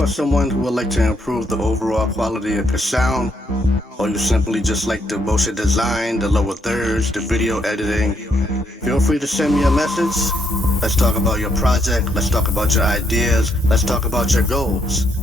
you are someone who would like to improve the overall quality of your sound, or you simply just like the motion design, the lower thirds, the video editing, feel free to send me a message. Let's talk about your project, let's talk about your ideas, let's talk about your goals.